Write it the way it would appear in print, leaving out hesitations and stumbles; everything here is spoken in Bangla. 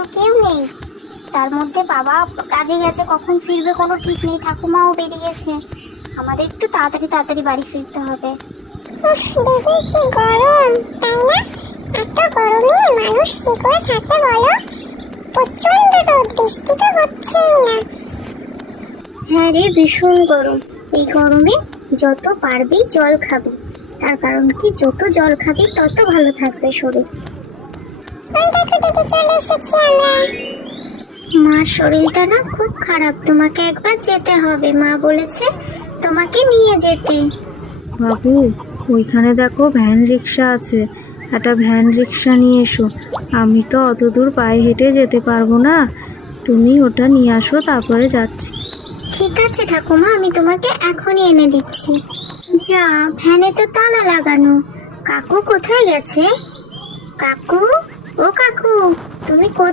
তো কেউ নেই, তার মধ্যে বাবা কাজে গেছে, কখন ফিরবে কোনো ঠিক নেই, ঠাকুমাও বেরিয়েছে। আমাদের একটু তাড়াতাড়ি তাড়াতাড়ি বাড়ি ফিরতে হবে। দিদি কি গরম, তাই না? এত গরমে মানুষ কি করে থাকে বলো? প্রচন্ড রোদ, বৃষ্টি তো হচ্ছেই না। হ্যাঁ রে, ভীষণ গরম। এই গরমে যত পারবি জল খাবি, তার কারণ কি, যত জল খাবি তত ভালো থাকবে শরীর। ওই দেখো দিদি, চলে এসেছি আমরা। মার শরীরটা না খুব খারাপ, তোমাকে একবার যেতে হবে, মা বলেছে তোমাকে নিয়ে যেতে। বাবু, ওইখানে দেখো ভ্যান রিক্সা আছে, একটা ভ্যান রিক্সা নিয়ে এসো। আমি তো অত দূর পায়ে হেঁটে যেতে পারবো না, তুমি ওটা নিয়ে আসো, তারপরে যাচ্ছি। ঠিক আছে ঠাকুমা, আমি তোমাকে এখনই এনে দিচ্ছি। যা, ভ্যানে তো তালা লাগানো। কাকু কোথায় গেছে? কাকু, ও কাকু, তুমি কোথায়?